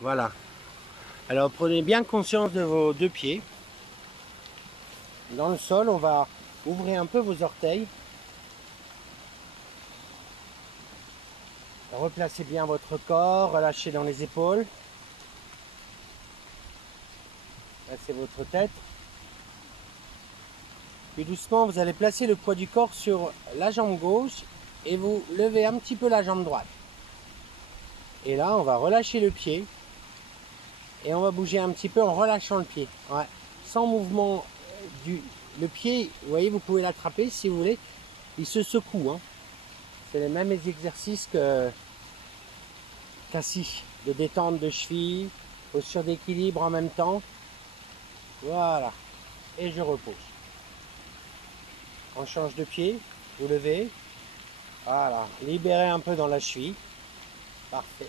Voilà. Alors prenez bien conscience de vos deux pieds. Dans le sol, on va ouvrir un peu vos orteils. Replacez bien votre corps, relâchez dans les épaules. Placez votre tête. Puis doucement, vous allez placer le poids du corps sur la jambe gauche et vous levez un petit peu la jambe droite. Et là, on va relâcher le pied et on va bouger un petit peu en relâchant le pied. Ouais. Sans mouvement le pied, vous voyez, vous pouvez l'attraper si vous voulez. Il se secoue. Hein. C'est les mêmes exercices qu'assis, de détente de cheville, posture d'équilibre en même temps. Voilà. Et je repose. On change de pied, vous levez. Voilà. Libérez un peu dans la cheville. Parfait.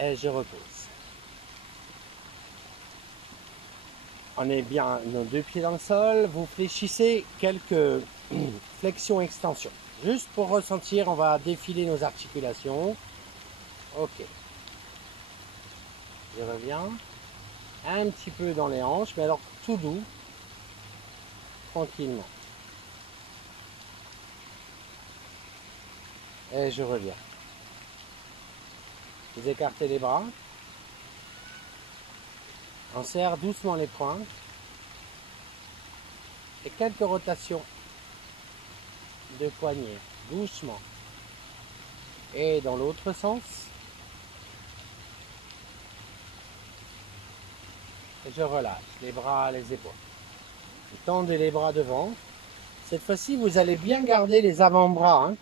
Et je repose. On est bien nos deux pieds dans le sol. Vous fléchissez quelques flexions-extensions. Juste pour ressentir, on va défiler nos articulations. Ok. Je reviens. Un petit peu dans les hanches, mais alors tout doux. Tranquillement. Et je reviens. Vous écartez les bras. On serre doucement les poings. Et quelques rotations de poignets. Doucement. Et dans l'autre sens. Et je relâche les bras, les épaules. Vous tendez les bras devant. Cette fois-ci, vous allez bien garder les avant-bras.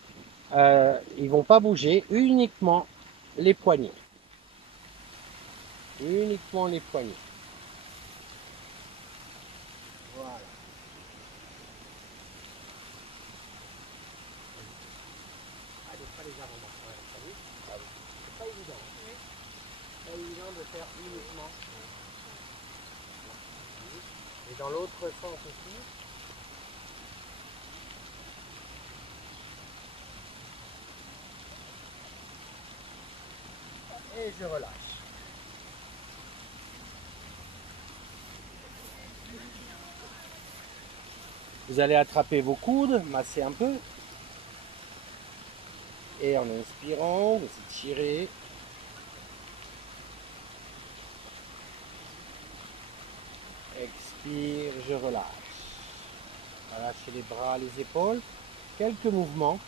Hein. Ils ne vont pas bouger. Uniquement les poignets. Uniquement les poignets. Voilà. Allez, pas les avant-bras. Ouais, t'as vu ? C'est pas évident. C'est pas évident de faire uniquement. Et dans l'autre sens aussi. Et je relâche. Vous allez attraper vos coudes, masser un peu. Et en inspirant, vous étirez. Expire, je relâche. Relâchez les bras, les épaules. Quelques mouvements.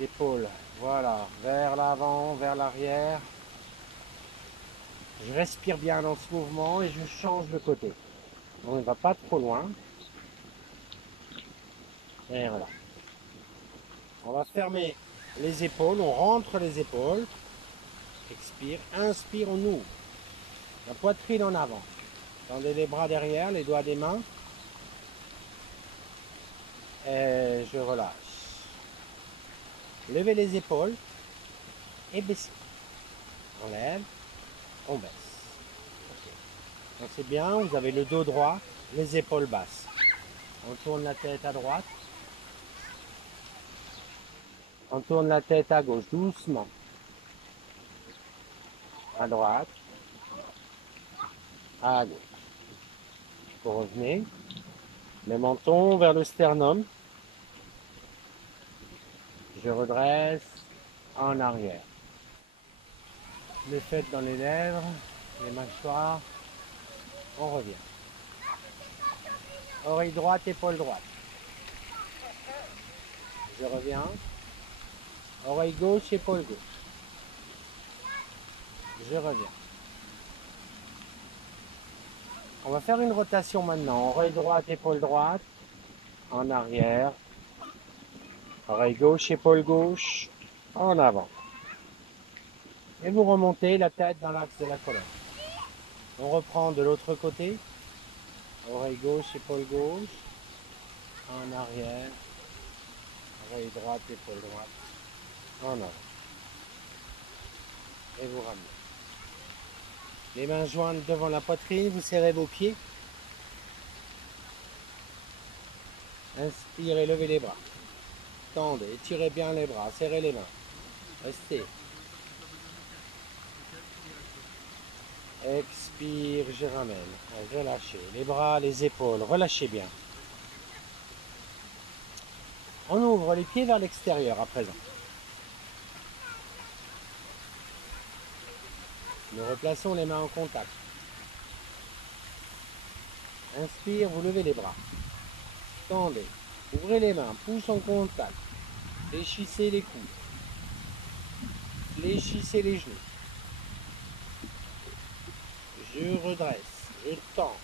L'épaule, voilà, vers l'avant, vers l'arrière. Je respire bien dans ce mouvement et je change de côté. On ne va pas trop loin. Et voilà. On va fermer les épaules, on rentre les épaules. Expire, inspire, on ouvre. La poitrine en avant. Tendez les bras derrière, les doigts des mains. Et je relâche. Levez les épaules et baissez. On lève, on baisse. Okay. Donc c'est bien, vous avez le dos droit, les épaules basses. On tourne la tête à droite. On tourne la tête à gauche, doucement. À droite. À gauche. Vous revenez. Le menton vers le sternum. Je redresse en arrière. Les fêtes dans les lèvres, les mâchoires. On revient. Oreille droite, épaule droite. Je reviens. Oreille gauche, épaule gauche. Je reviens. On va faire une rotation maintenant. Oreille droite, épaule droite. En arrière. Oreille gauche, épaule gauche. En avant. Et vous remontez la tête dans l'axe de la colonne. On reprend de l'autre côté. Oreille gauche, épaule gauche. En arrière. Oreille droite, épaule droite. En avant. Et vous ramenez. Les mains jointes devant la poitrine, vous serrez vos pieds. Inspirez, levez les bras. Tendez, étirez bien les bras, serrez les mains. Restez. Expire, je ramène. Relâchez les bras, les épaules, relâchez bien. On ouvre les pieds vers l'extérieur à présent. Nous replaçons les mains en contact. Inspire, vous levez les bras. Tendez, ouvrez les mains, pouce en contact. Fléchissez les coudes. Fléchissez les genoux. Je redresse, je tends.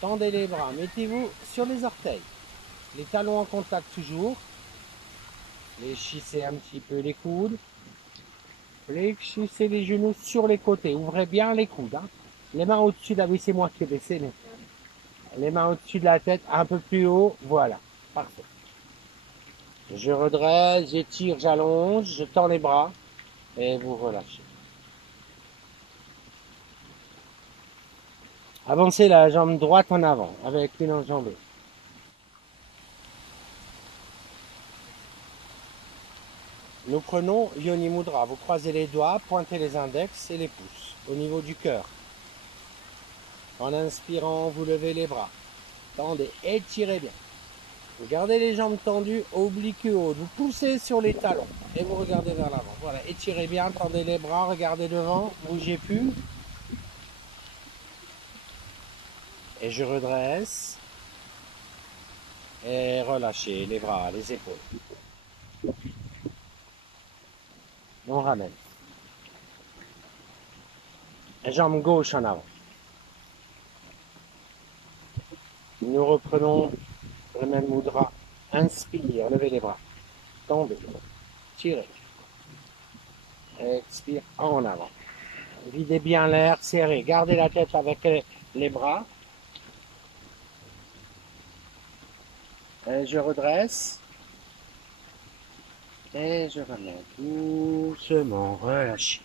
Tendez les bras, mettez-vous sur les orteils. Les talons en contact toujours. Fléchissez un petit peu les coudes. Fléchissez les genoux sur les côtés. Ouvrez bien les coudes. Hein. Les mains au-dessus de la... Oui, c'est moi qui ai baissé. Mais... Les mains au-dessus de la tête, un peu plus haut. Voilà. Parfait. Je redresse, j'étire, j'allonge, je tends les bras. Et vous relâchez. Avancez la jambe droite en avant avec une enjambée. Nous prenons Yoni Mudra. Vous croisez les doigts, pointez les index et les pouces au niveau du cœur. En inspirant, vous levez les bras. Tendez, étirez bien. Vous gardez les jambes tendues, obliques hautes. Vous poussez sur les talons et vous regardez vers l'avant. Voilà, étirez bien, tendez les bras, regardez devant, bougez plus. Et je redresse. Et relâchez les bras, les épaules. On ramène. Jambe gauche en avant. Nous reprenons le même mudra. Inspire, levez les bras. Tendez, tirez. Expire en avant. Videz bien l'air, serrez. Gardez la tête avec les bras. Et je redresse. Et je ramène doucement, relâchez.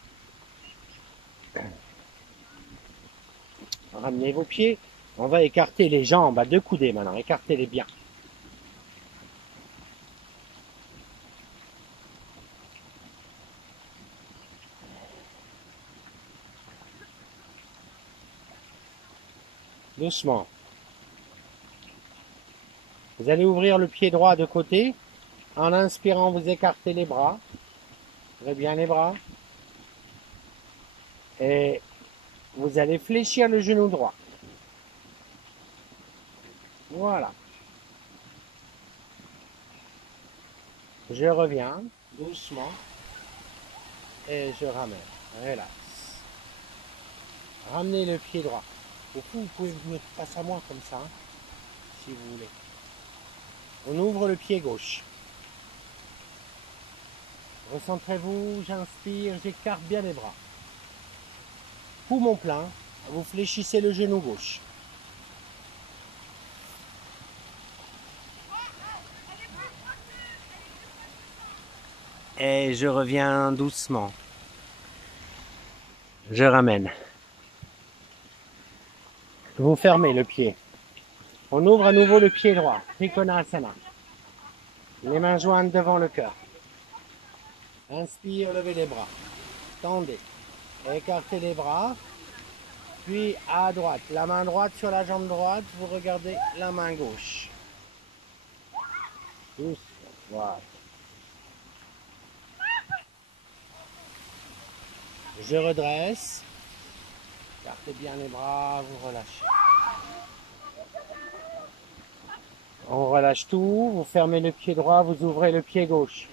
Ramenez vos pieds. On va écarter les jambes à 2 coudées maintenant. Écartez-les bien. Doucement. Vous allez ouvrir le pied droit de côté. En inspirant, vous écartez les bras. Ouvrez bien les bras. Et vous allez fléchir le genou droit. Voilà. Je reviens doucement. Et je ramène. Relax. Ramenez le pied droit. Vous pouvez vous mettre face à moi comme ça, hein, si vous voulez. On ouvre le pied gauche. Recentrez-vous, j'inspire, j'écarte bien les bras. Poumon plein, vous fléchissez le genou gauche. Et je reviens doucement. Je ramène. Vous fermez le pied. On ouvre à nouveau le pied droit. Trikonasana. Les mains jointes devant le cœur. Inspire, levez les bras. Tendez. Écartez les bras. Puis à droite. La main droite sur la jambe droite. Vous regardez la main gauche. Doucement. Voilà. Je redresse. Écartez bien les bras. Vous relâchez. On relâche tout. Vous fermez le pied droit. Vous ouvrez le pied gauche.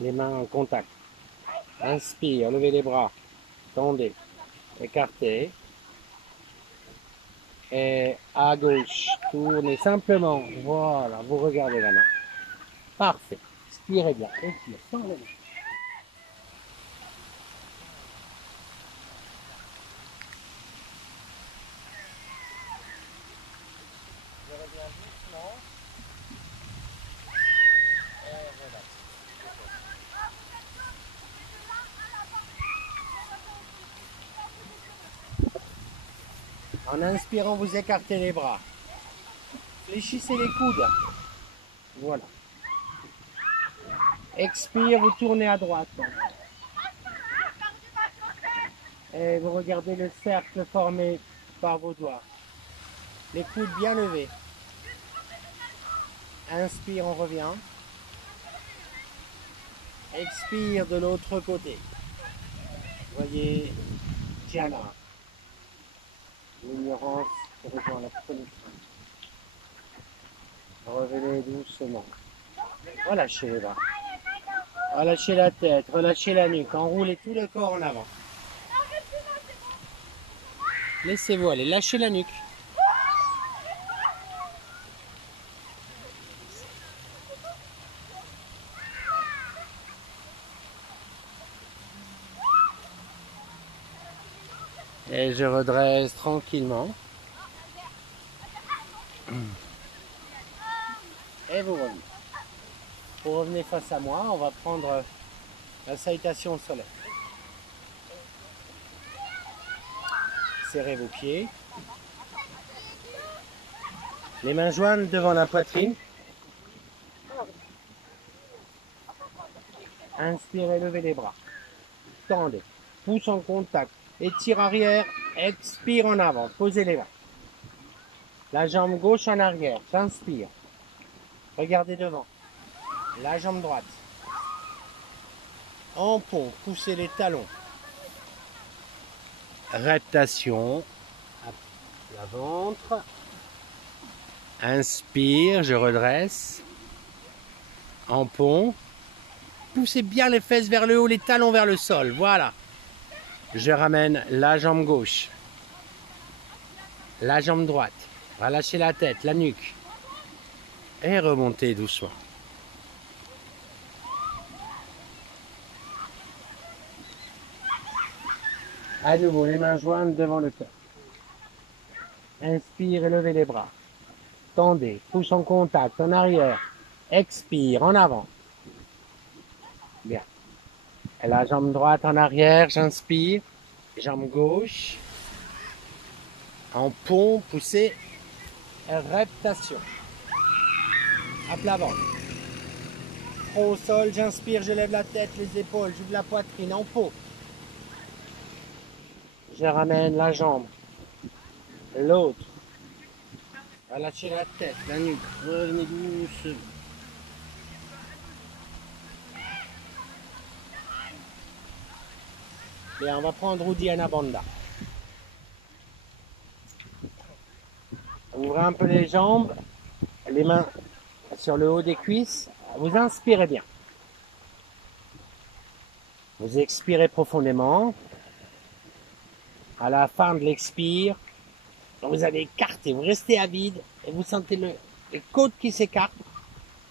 Les mains en contact. Inspire, levez les bras, tendez, écartez. Et à gauche, tournez simplement. Voilà, vous regardez la main. Parfait. Expirez bien. Expire, sans la main. Je reviens doucement. Et relax. En inspirant, vous écartez les bras. Fléchissez les coudes. Voilà. Expire, vous tournez à droite. Et vous regardez le cercle formé par vos doigts. Les coudes bien levés. Inspire, on revient. Expire de l'autre côté. Voyez Diana. L'ignorance rejoint la connexion. Revenez doucement. Relâchez les bras. Relâchez la tête, relâchez la nuque. Enroulez tout le corps en avant. Laissez-vous aller, lâchez la nuque. Et je redresse tranquillement. Et vous revenez. Vous revenez face à moi, on va prendre la salutation au soleil. Serrez vos pieds. Les mains jointes devant la poitrine. Inspirez, levez les bras. Tendez. Pouce en contact. Étire arrière. Expire en avant. Posez les mains. La jambe gauche en arrière. J'inspire. Regardez devant. La jambe droite. En pont. Poussez les talons. Reptation. La ventre. Inspire, je redresse. En pont. Poussez bien les fesses vers le haut, les talons vers le sol. Voilà. Je ramène la jambe gauche. La jambe droite. Relâchez la tête, la nuque. Et remontez doucement. À nouveau, les mains jointes devant le cœur. Inspire et levez les bras. Tendez, pouce en contact, en arrière. Expire, en avant. Bien. Et la jambe droite en arrière, j'inspire. Jambe gauche. En pont, poussez. Reptation. À plat ventre. Front au sol, j'inspire, je lève la tête, les épaules, j'ouvre la poitrine en pot. Je ramène la jambe. L'autre. Relâchez la tête, la nuque. Revenez doucement. Bien, on va prendre Uddiyana Bandha. Ouvrez un peu les jambes, les mains sur le haut des cuisses. Vous inspirez bien. Vous expirez profondément. À la fin de l'expire, vous allez écarter, vous restez à vide et vous sentez les côtes qui s'écartent,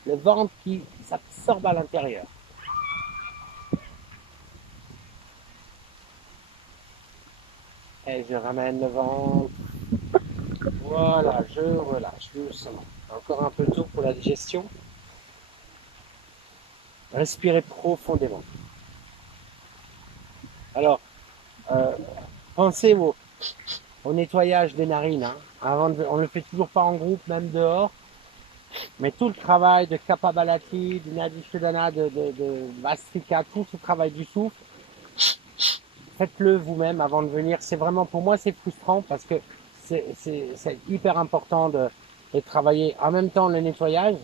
le ventre qui s'absorbe à l'intérieur. Et je ramène le ventre. Voilà, je relâche doucement. Encore un peu tôt pour la digestion. Respirez profondément. Alors, pensez au nettoyage des narines. Hein. On ne le fait toujours pas en groupe, même dehors. Mais tout le travail de Kapalabhati, de Nadishodhana, de Vastrika, tout ce travail du souffle, faites-le vous-même avant de venir. C'est vraiment, pour moi, c'est frustrant parce que c'est hyper important de travailler en même temps le nettoyage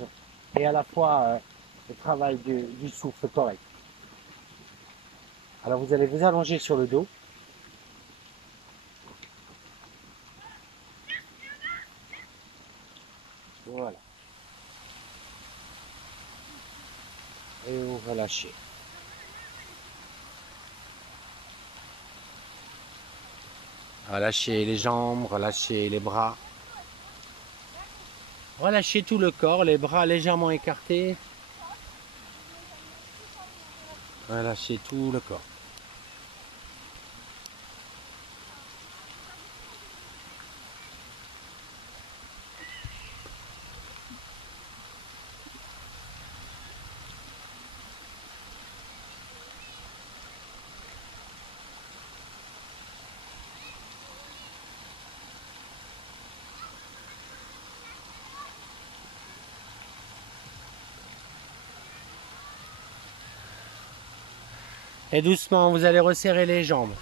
et à la fois le travail du souffle correct. Alors vous allez vous allonger sur le dos. Voilà. Et vous relâchez. Relâchez les jambes, relâchez les bras. Relâchez tout le corps, les bras légèrement écartés. Relâchez tout le corps. Et doucement, vous allez resserrer les jambes.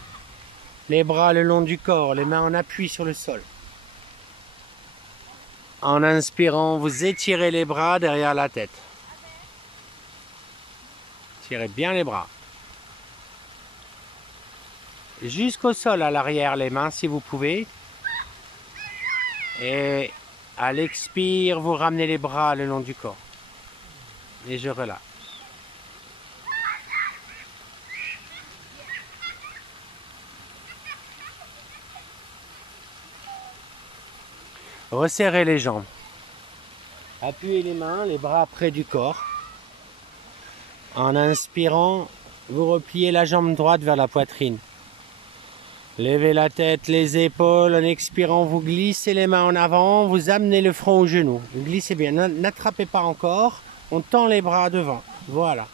Les bras le long du corps, les mains en appui sur le sol. En inspirant, vous étirez les bras derrière la tête. Tirez bien les bras. Jusqu'au sol à l'arrière, les mains si vous pouvez. Et à l'expire, vous ramenez les bras le long du corps. Et je relâche. Resserrez les jambes. Appuyez les mains, les bras près du corps. En inspirant, vous repliez la jambe droite vers la poitrine. Levez la tête, les épaules. En expirant, vous glissez les mains en avant. Vous amenez le front au genou. Vous glissez bien. N'attrapez pas encore. On tend les bras devant. Voilà.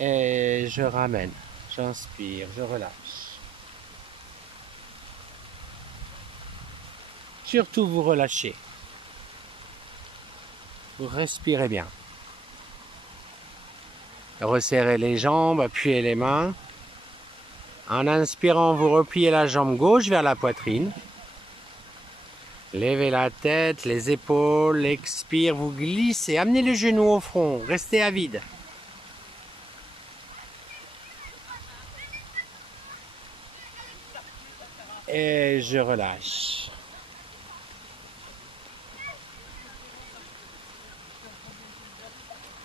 Et je ramène. J'inspire, je relâche. Surtout vous relâchez. Vous respirez bien. Resserrez les jambes, appuyez les mains. En inspirant, vous repliez la jambe gauche vers la poitrine. Levez la tête, les épaules, expire, vous glissez. Amenez le genou au front, restez à vide. Et je relâche.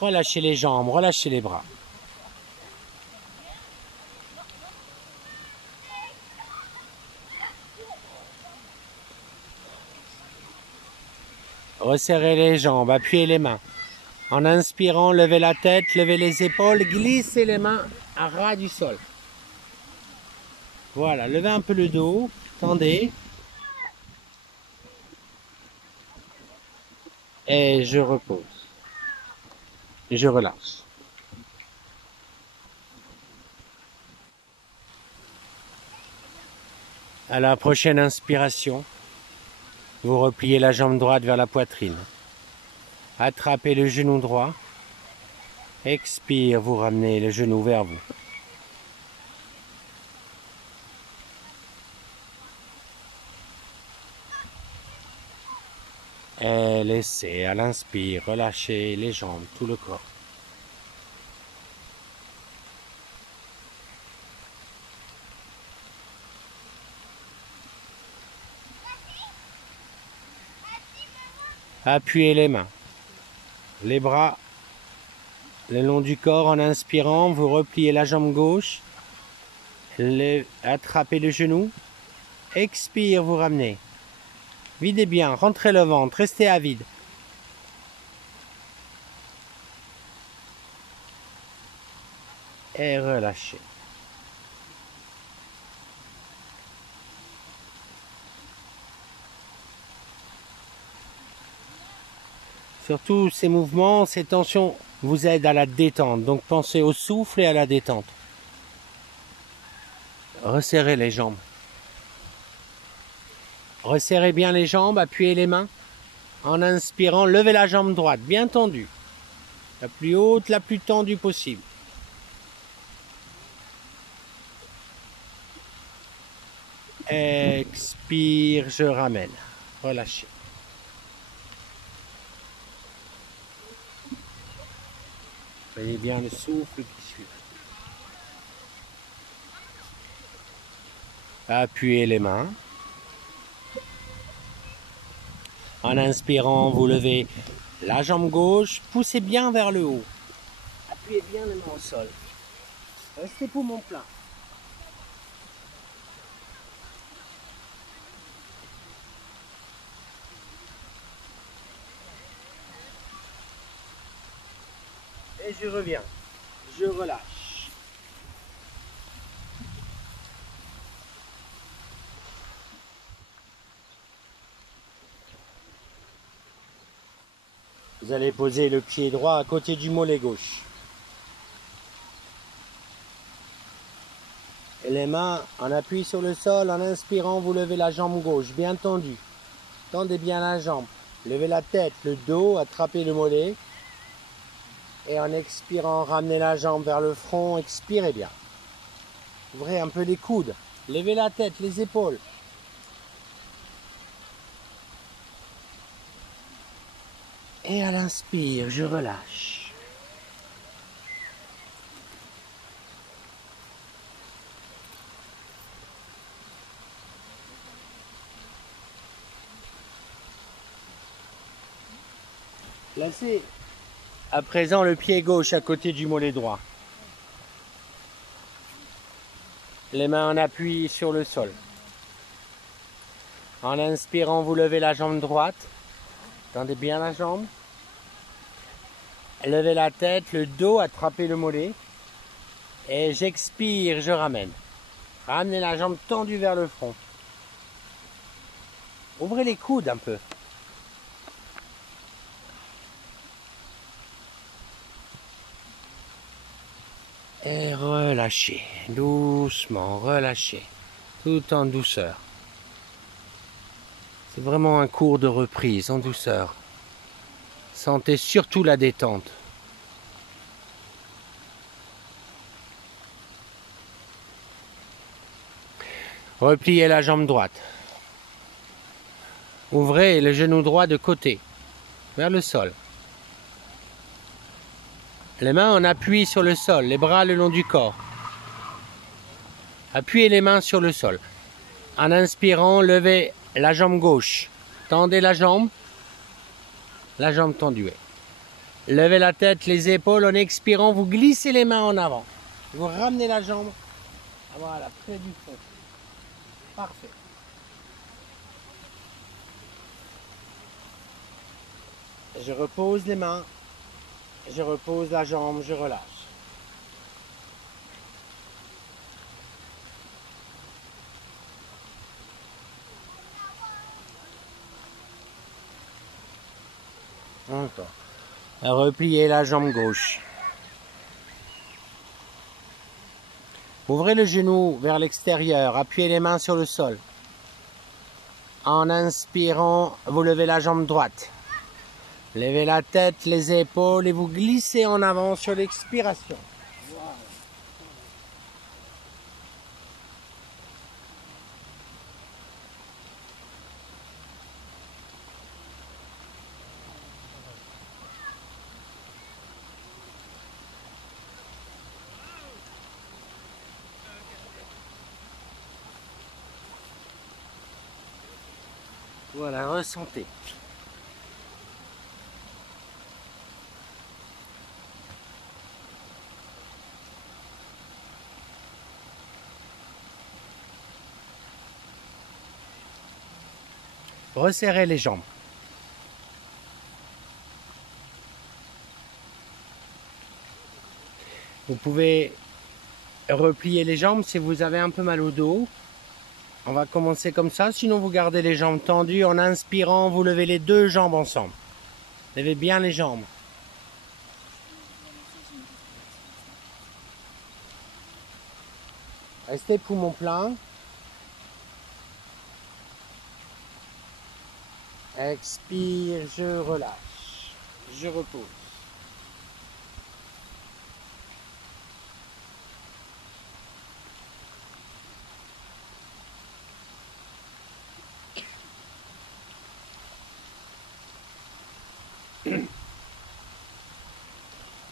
Relâchez les jambes, relâchez les bras. Resserrez les jambes, appuyez les mains. En inspirant, levez la tête, levez les épaules, glissez les mains à ras du sol. Voilà, levez un peu le dos, tendez. Et je repose. Et je relâche. À la prochaine inspiration, vous repliez la jambe droite vers la poitrine. Attrapez le genou droit. Expire, vous ramenez le genou vers vous. Et laissez à l'inspire, relâchez les jambes, tout le corps. Appuyez les mains, les bras le long du corps. En inspirant, vous repliez la jambe gauche, attrapez le genou, expire, vous ramenez. Videz bien, rentrez le ventre, restez à vide. Et relâchez. Surtout ces mouvements, ces tensions vous aident à la détente. Donc pensez au souffle et à la détente. Resserrez les jambes. Resserrez bien les jambes, appuyez les mains. En inspirant, levez la jambe droite, bien tendue. La plus haute, la plus tendue possible. Expire, je ramène. Relâchez. Voyez bien le souffle qui suit. Appuyez les mains. En inspirant, vous levez la jambe gauche, poussez bien vers le haut. Appuyez bien les mains au sol. Restez poumon plein. Et je reviens. Je relâche. Vous allez poser le pied droit à côté du mollet gauche. Et les mains en appui sur le sol. En inspirant, vous levez la jambe gauche, bien tendue. Tendez bien la jambe. Levez la tête, le dos, attrapez le mollet. Et en expirant, ramenez la jambe vers le front, expirez bien. Ouvrez un peu les coudes, levez la tête, les épaules. Et à l'inspire, je relâche. Placez à présent le pied gauche à côté du mollet droit. Les mains en appui sur le sol. En inspirant, vous levez la jambe droite. Tendez bien la jambe. Levez la tête, le dos, attrapez le mollet. Et j'expire, je ramène. Ramenez la jambe tendue vers le front. Ouvrez les coudes un peu. Et relâchez, doucement, relâchez, tout en douceur. C'est vraiment un cours de reprise en douceur. Sentez surtout la détente. Repliez la jambe droite. Ouvrez le genou droit de côté, vers le sol. Les mains en appui sur le sol, les bras le long du corps. Appuyez les mains sur le sol. En inspirant, levez la jambe gauche. Tendez la jambe tendue. Levez la tête, les épaules. En expirant, vous glissez les mains en avant. Vous ramenez la jambe. Voilà, près du fond. Parfait. Je repose les mains. Je repose la jambe, je relâche. Encore. Repliez la jambe gauche. Ouvrez le genou vers l'extérieur, appuyez les mains sur le sol. En inspirant, vous levez la jambe droite. Levez la tête, les épaules et vous glissez en avant sur l'expiration. Voilà, ressentez. Resserrez les jambes. Vous pouvez replier les jambes si vous avez un peu mal au dos. On va commencer comme ça, sinon vous gardez les jambes tendues. En inspirant, vous levez les deux jambes ensemble. Levez bien les jambes. Restez poumon plein. Expire, je relâche. Je repose.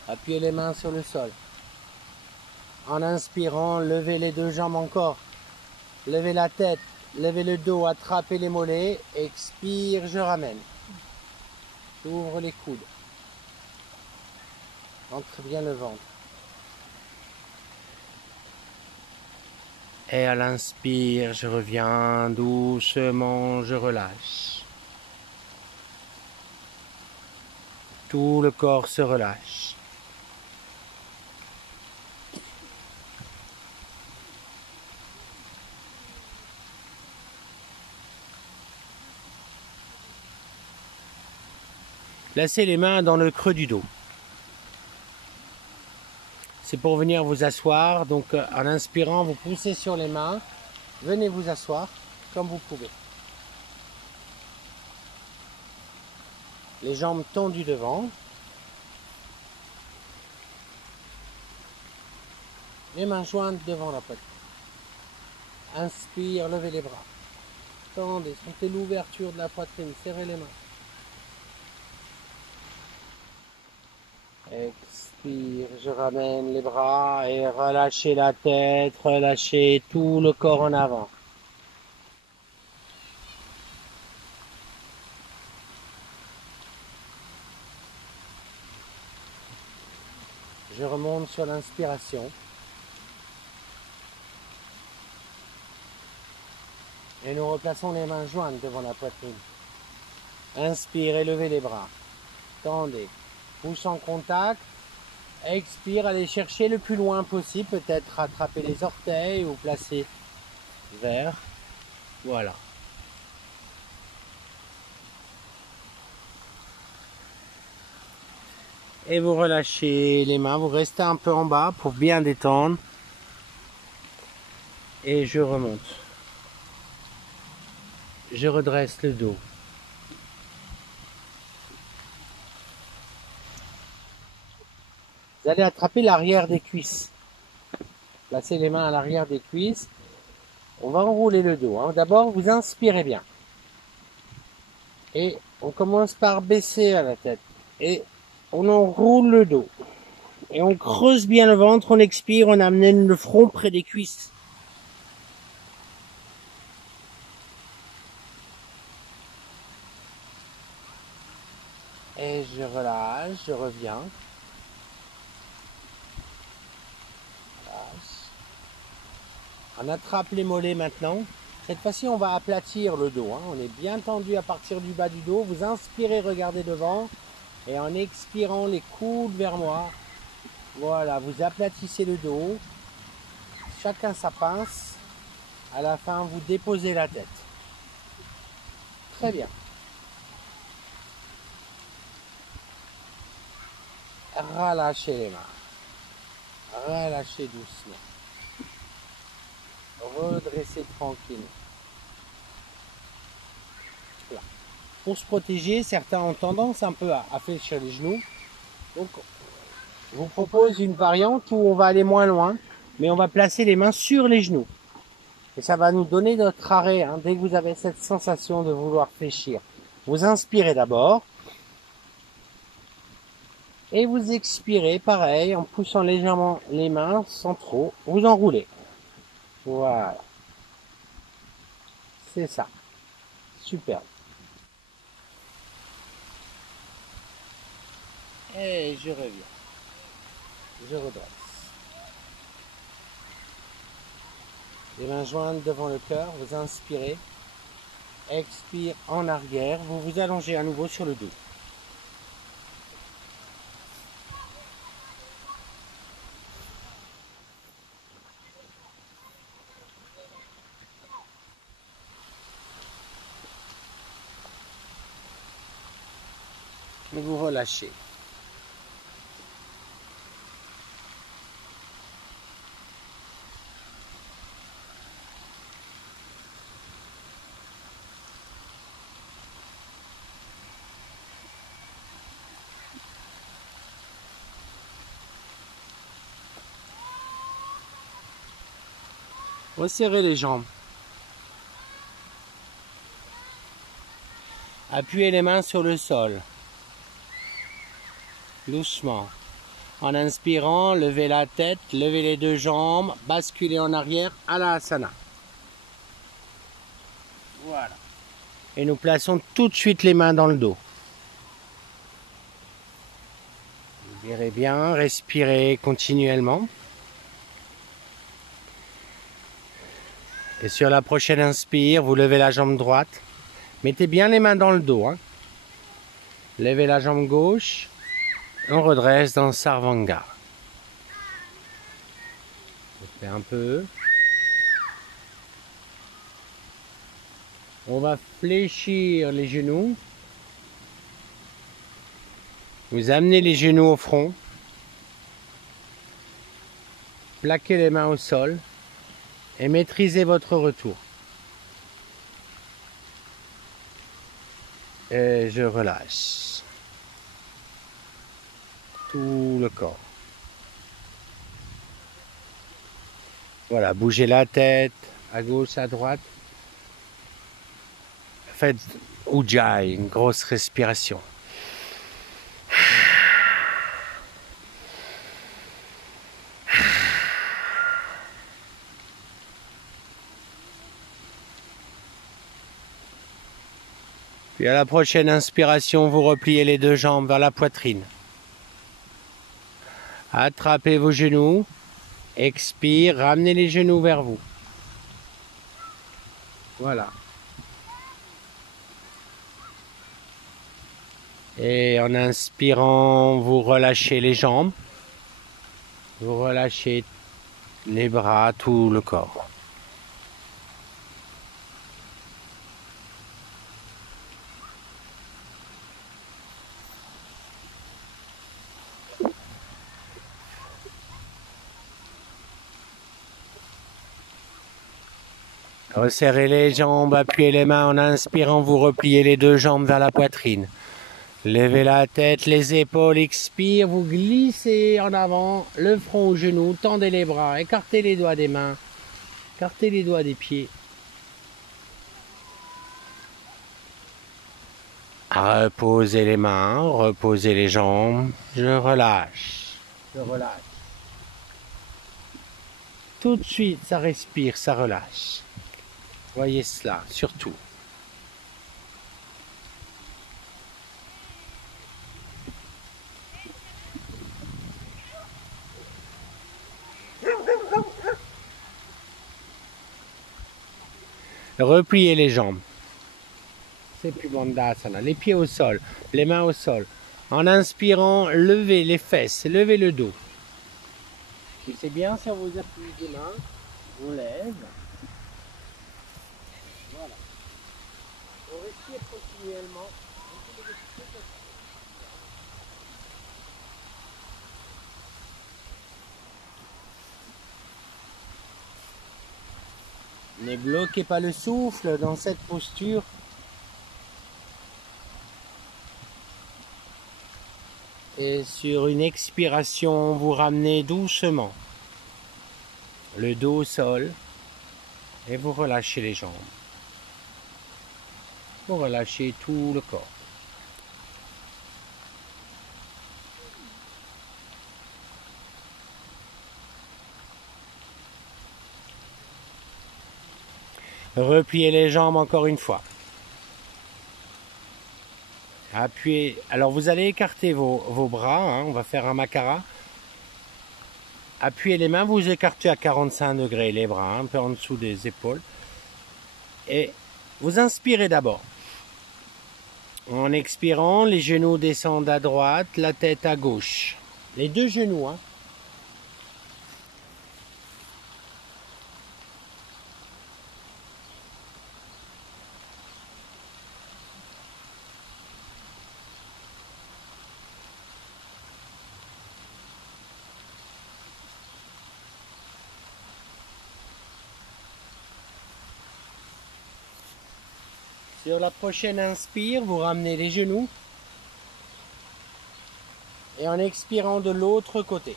Appuyez les mains sur le sol. En inspirant, levez les deux jambes encore. Levez la tête, levez le dos, attrapez les mollets. Expire, je ramène. J'ouvre les coudes. Entre bien le ventre. Et à l'inspire, je reviens doucement, je relâche. Tout le corps se relâche. Placez les mains dans le creux du dos. C'est pour venir vous asseoir. Donc en inspirant, vous poussez sur les mains. Venez vous asseoir comme vous pouvez. Les jambes tendues devant. Les mains jointes devant la poitrine. Inspire, levez les bras. Tendez, sentez l'ouverture de la poitrine, serrez les mains. Expire, je ramène les bras et relâchez la tête, relâchez tout le corps en avant. Je remonte sur l'inspiration. Et nous replaçons les mains jointes devant la poitrine. Inspire, levez les bras. Tendez. Pouce en contact. Expire, allez chercher le plus loin possible. Peut-être rattraper les orteils ou placer vers. Voilà. Et vous relâchez les mains. Vous restez un peu en bas pour bien détendre. Et je remonte. Je redresse le dos. Vous allez attraper l'arrière des cuisses. Placez les mains à l'arrière des cuisses. On va enrouler le dos. Hein. D'abord, vous inspirez bien. Et on commence par baisser à la tête. Et on enroule le dos. Et on creuse bien le ventre. On expire. On amène le front près des cuisses. Et je relâche. Je reviens. On attrape les mollets maintenant. Cette fois-ci, on va aplatir le dos. Hein. On est bien tendu à partir du bas du dos. Vous inspirez, regardez devant. Et en expirant, les coudes vers moi. Voilà, vous aplatissez le dos. Chacun sa pince. À la fin, vous déposez la tête. Très bien. Relâchez les mains. Relâchez doucement. Redressez tranquille. Là. Pour se protéger, certains ont tendance un peu à fléchir les genoux. Donc, je vous propose une variante où on va aller moins loin, mais on va placer les mains sur les genoux. Et ça va nous donner notre arrêt, hein, dès que vous avez cette sensation de vouloir fléchir. Vous inspirez d'abord. Et vous expirez, pareil, en poussant légèrement les mains, sans trop. Vous enroulez. Voilà. C'est ça. Super. Et je reviens. Je redresse. Les mains jointes devant le cœur. Vous inspirez. Expire en arrière. Vous vous allongez à nouveau sur le dos. Et vous relâchez. Resserrez les jambes. Appuyez les mains sur le sol. Doucement. En inspirant, levez la tête, levez les deux jambes, basculez en arrière à la asana. Voilà. Et nous plaçons tout de suite les mains dans le dos. Vous verrez bien, respirez continuellement. Et sur la prochaine inspire, vous levez la jambe droite. Mettez bien les mains dans le dos. Hein. Levez la jambe gauche. On redresse dans Sarvanga. On fait un peu. On va fléchir les genoux. Vous amenez les genoux au front. Plaquez les mains au sol. Et maîtrisez votre retour. Et je relâche. Tout le corps. Voilà, bougez la tête à gauche, à droite. Faites Ujjayi, une grosse respiration. Puis à la prochaine inspiration, vous repliez les deux jambes vers la poitrine. Attrapez vos genoux. Expire, ramenez les genoux vers vous. Voilà. Et en inspirant, vous relâchez les jambes. Vous relâchez les bras, tout le corps. Resserrez les jambes, appuyez les mains en inspirant, vous repliez les deux jambes vers la poitrine. Levez la tête, les épaules, expire, vous glissez en avant, le front aux genoux, tendez les bras, écartez les doigts des mains, écartez les doigts des pieds. Reposez les mains, reposez les jambes, je relâche, je relâche. Tout de suite, ça respire, ça relâche. Voyez cela, surtout. Repliez les jambes. C'est plus Bandhasana. Les pieds au sol, les mains au sol. En inspirant, levez les fesses, levez le dos. Si c'est bien sur vos appuis des mains, on lève. Voilà. On respire continuellement. Ne bloquez pas le souffle dans cette posture. Et sur une expiration, vous ramenez doucement le dos au sol et vous relâchez les jambes. Vous relâchez tout le corps. Repliez les jambes encore une fois. Appuyez. Alors vous allez écarter vos bras, hein, on va faire un makara. Appuyez les mains, vous écartez à 45 degrés les bras, un peu en dessous des épaules. Et vous inspirez d'abord. En expirant, les genoux descendent à droite, la tête à gauche. Les deux genoux, hein. Sur la prochaine inspire, vous ramenez les genoux. Et en expirant de l'autre côté.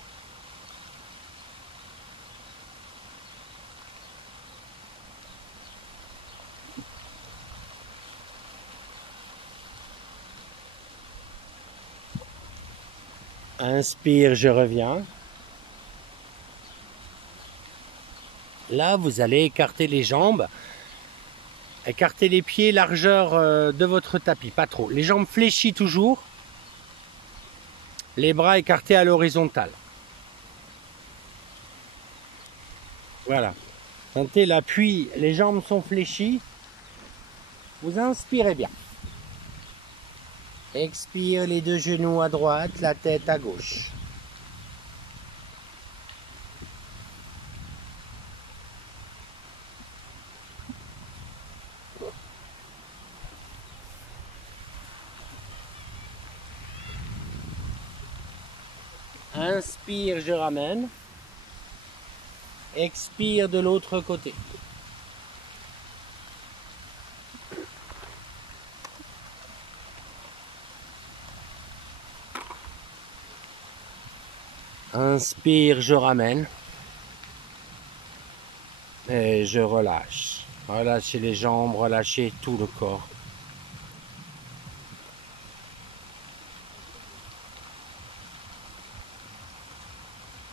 Inspire, je reviens. Là, vous allez écarter les jambes. Écartez les pieds, largeur de votre tapis, pas trop. Les jambes fléchies toujours. Les bras écartés à l'horizontale. Voilà. Sentez l'appui, les jambes sont fléchies. Vous inspirez bien. Expire, les deux genoux à droite, la tête à gauche. Inspire, je ramène. Expire de l'autre côté. Inspire, je ramène. Et je relâche. Relâchez les jambes, relâchez tout le corps.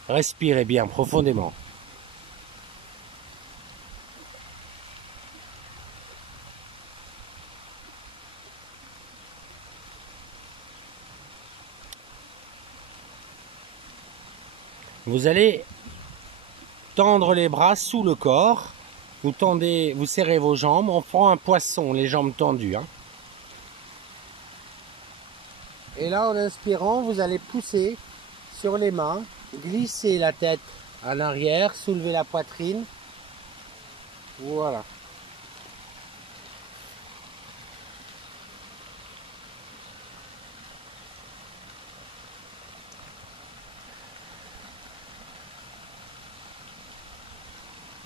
Respirez bien profondément. Vous allez tendre les bras sous le corps. Vous tendez, vous serrez vos jambes. On prend un poisson, les jambes tendues. Et là, en inspirant, vous allez pousser sur les mains, glisser la tête à l'arrière, soulever la poitrine. Voilà.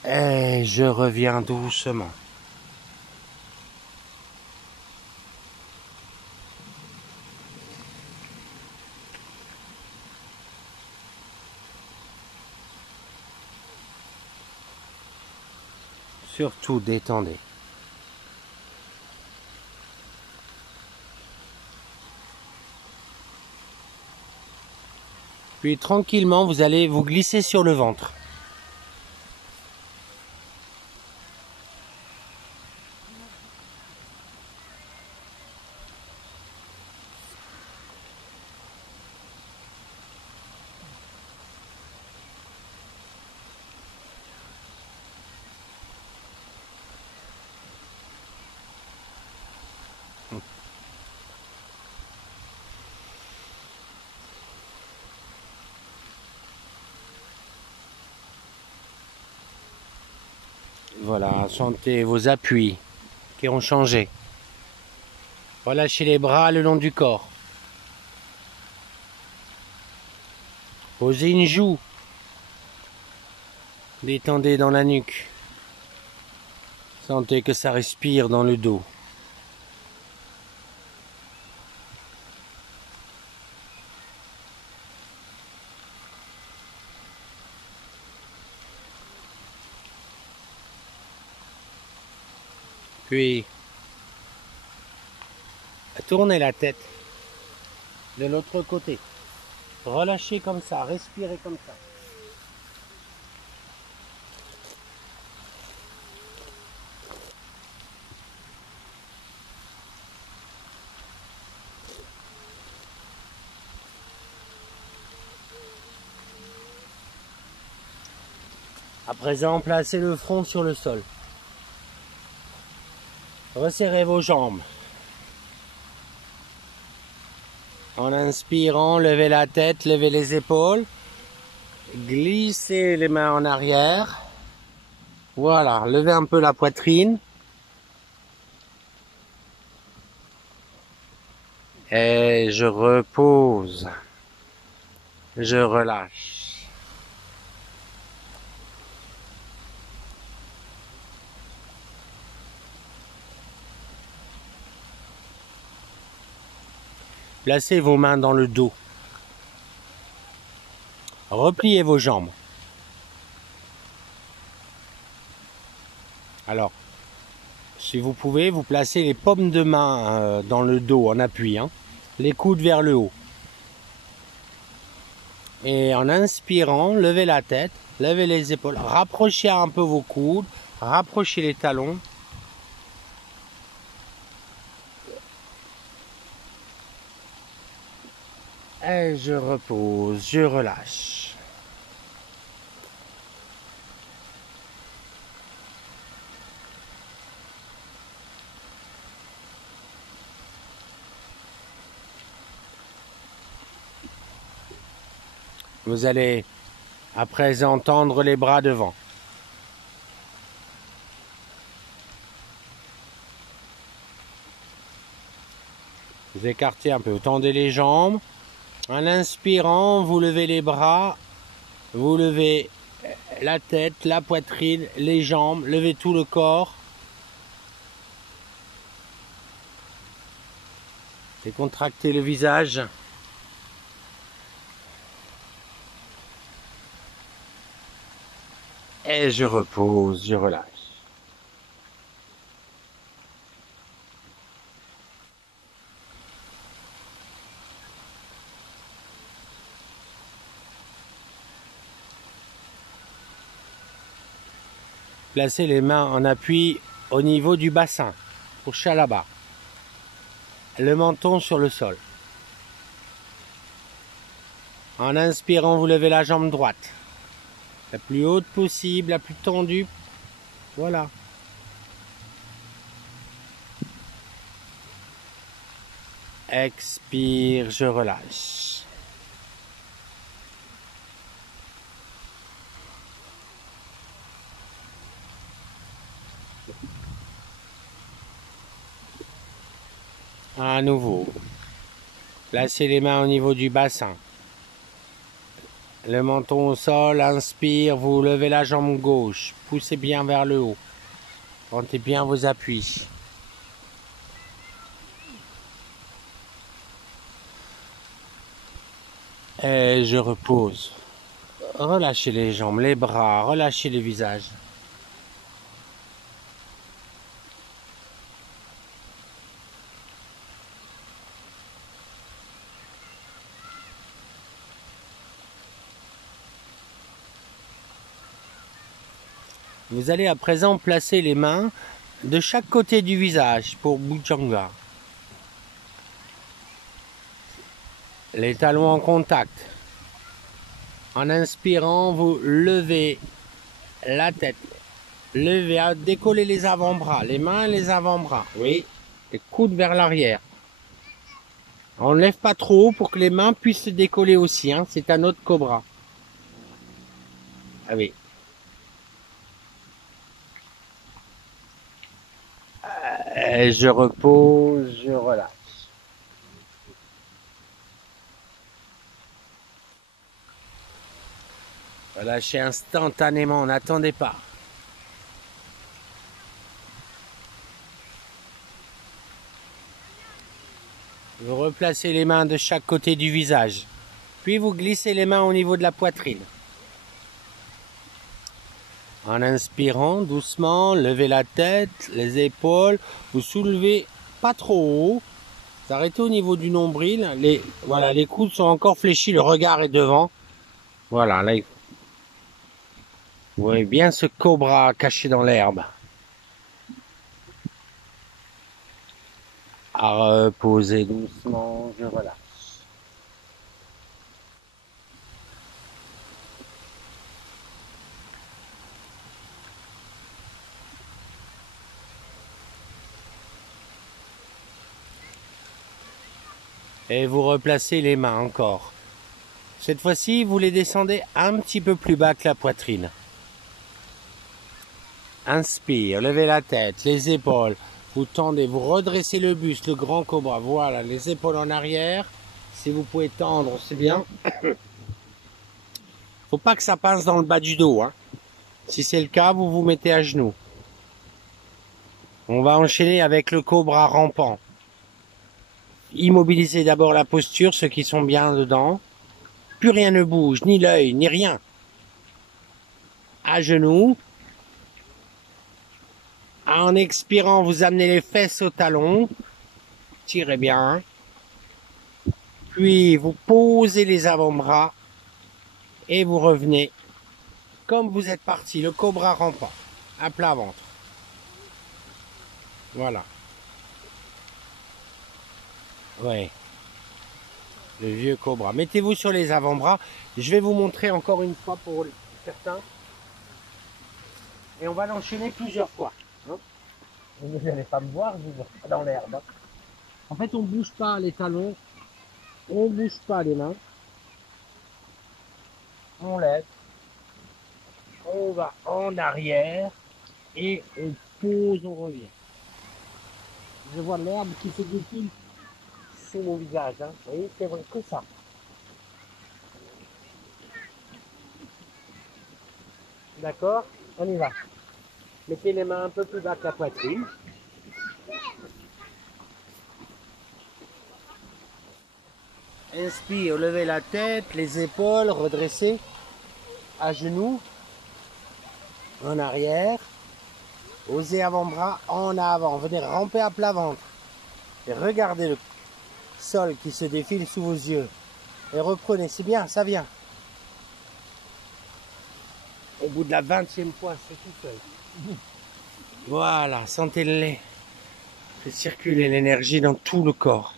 Et je reviens doucement. Surtout détendez. Puis tranquillement, vous allez vous glisser sur le ventre. Voilà, sentez vos appuis qui ont changé. Relâchez les bras le long du corps. Posez une joue. Détendez dans la nuque. Sentez que ça respire dans le dos. Puis, tournez la tête de l'autre côté. Relâchez comme ça, respirez comme ça. À présent, placez le front sur le sol. Resserrez vos jambes. En inspirant, levez la tête, levez les épaules. Glissez les mains en arrière. Voilà, levez un peu la poitrine. Et je repose. Je relâche. Placez vos mains dans le dos. Repliez vos jambes. Alors, si vous pouvez, vous placez les paumes de main dans le dos en appui, les coudes vers le haut. Et en inspirant, levez la tête, levez les épaules, rapprochez un peu vos coudes, rapprochez les talons. Et je repose, je relâche. Vous allez à présent tendre les bras devant. Vous écartez un peu, vous tendez les jambes. En inspirant, vous levez les bras, vous levez la tête, la poitrine, les jambes, levez tout le corps. Décontractez le visage. Et je repose, je relâche. Placez les mains en appui au niveau du bassin, pour Shalaba. Le menton sur le sol. En inspirant, vous levez la jambe droite. La plus haute possible, la plus tendue. Voilà. Expire, je relâche. À nouveau. Placez les mains au niveau du bassin. Le menton au sol, inspire, vous levez la jambe gauche. Poussez bien vers le haut. Sentez bien vos appuis. Et je repose. Relâchez les jambes, les bras, relâchez le visage. Vous allez à présent placer les mains de chaque côté du visage pour Bhujanga. Les talons en contact. En inspirant, vous levez la tête. Levez, décollez les avant-bras, les mains et les avant-bras. Oui. Les coudes vers l'arrière. On ne lève pas trop haut pour que les mains puissent se décoller aussi. Hein. C'est un autre cobra. Ah oui. Et je repose, je relâche. Relâchez instantanément, n'attendez pas. Vous replacez les mains de chaque côté du visage. Puis vous glissez les mains au niveau de la poitrine. En inspirant doucement, levez la tête, les épaules, vous soulevez pas trop haut. Vous arrêtez au niveau du nombril. Voilà, les coudes sont encore fléchis, le regard est devant. Voilà, là, vous voyez bien ce cobra caché dans l'herbe. À reposer doucement, je relâche. Et vous replacez les mains encore. Cette fois-ci, vous les descendez un petit peu plus bas que la poitrine. Inspire, levez la tête, les épaules. Vous tendez, vous redressez le buste, le grand cobra. Voilà, les épaules en arrière. Si vous pouvez tendre, c'est bien. Faut pas que ça passe dans le bas du dos. Hein. Si c'est le cas, vous vous mettez à genoux. On va enchaîner avec le cobra rampant. Immobilisez d'abord la posture, ceux qui sont bien dedans. Plus rien ne bouge, ni l'œil, ni rien. À genoux. En expirant, vous amenez les fesses au talon. Tirez bien. Puis vous posez les avant-bras. Et vous revenez comme vous êtes parti, le cobra rampant. À plat ventre. Voilà. Ouais. Le vieux cobra. Mettez-vous sur les avant-bras. Je vais vous montrer encore une fois pour certains. Et on va l'enchaîner plusieurs fois. Hein, vous n'allez pas me voir, je vous vois pas dans l'herbe. En fait, on ne bouge pas les talons. On ne bouge pas les mains. On lève. On va en arrière. Et on pose, on revient. Je vois l'herbe qui se défile sur mon visage. Hein. Vous voyez, c'est vrai que ça. D'accord? On y va. Mettez les mains un peu plus bas que la poitrine. Inspire, levez la tête, les épaules, redressez, à genoux. En arrière. Osez avant-bras en avant. Venez ramper à plat ventre. Et regardez le sol qui se défile sous vos yeux. Et reprenez, c'est bien, ça vient. Au bout de la 20e fois, c'est tout seul. Voilà, sentez-le. Fait circuler l'énergie dans tout le corps.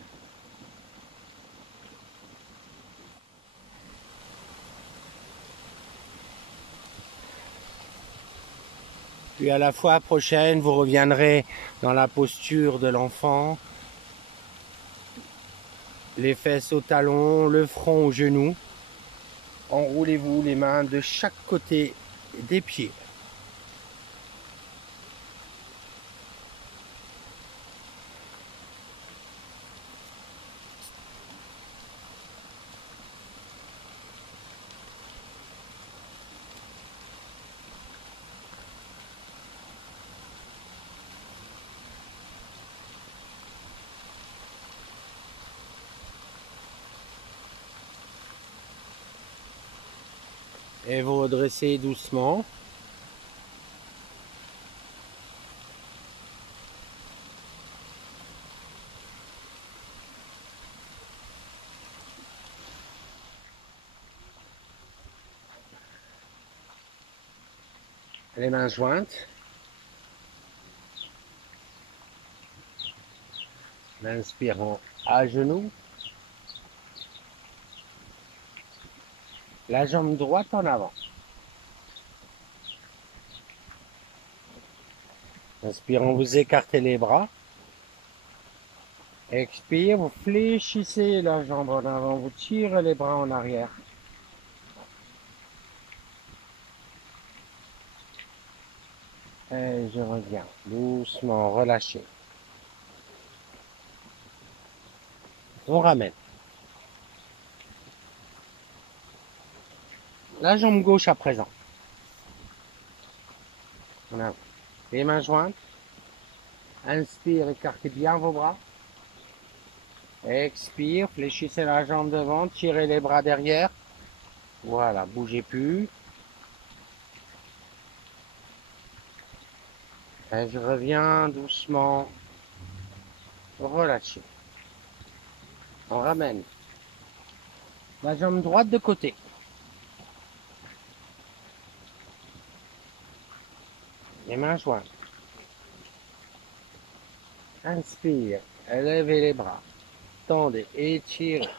Puis à la fois prochaine, vous reviendrez dans la posture de l'enfant. Les fesses au talon, le front au genou. Enroulez-vous les mains de chaque côté des pieds. Et vous redressez doucement. Les mains jointes. L'inspirant à genoux. La jambe droite en avant. Inspirant, vous écartez les bras. Expire, vous fléchissez la jambe en avant, vous tirez les bras en arrière. Et je reviens, doucement, relâchez. On ramène. La jambe gauche à présent. En avant. Les mains jointes. Inspire, écartez bien vos bras. Expire, fléchissez la jambe devant, tirez les bras derrière. Voilà, bougez plus. Et je reviens doucement. Relâchez. On ramène. La jambe droite de côté. Les mains jointes. Inspire, élevez les bras. Tendez, étirez.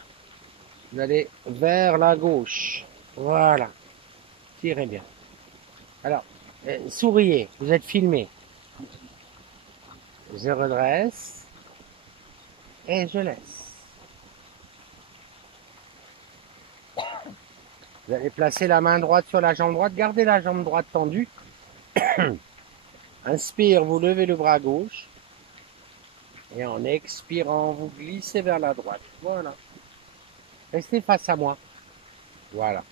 Vous allez vers la gauche. Voilà. Tirez bien. Alors, souriez, vous êtes filmé. Je redresse et je laisse. Vous allez placer la main droite sur la jambe droite. Gardez la jambe droite tendue. Inspire, vous levez le bras gauche. Et en expirant, vous glissez vers la droite. Voilà. Restez face à moi. Voilà.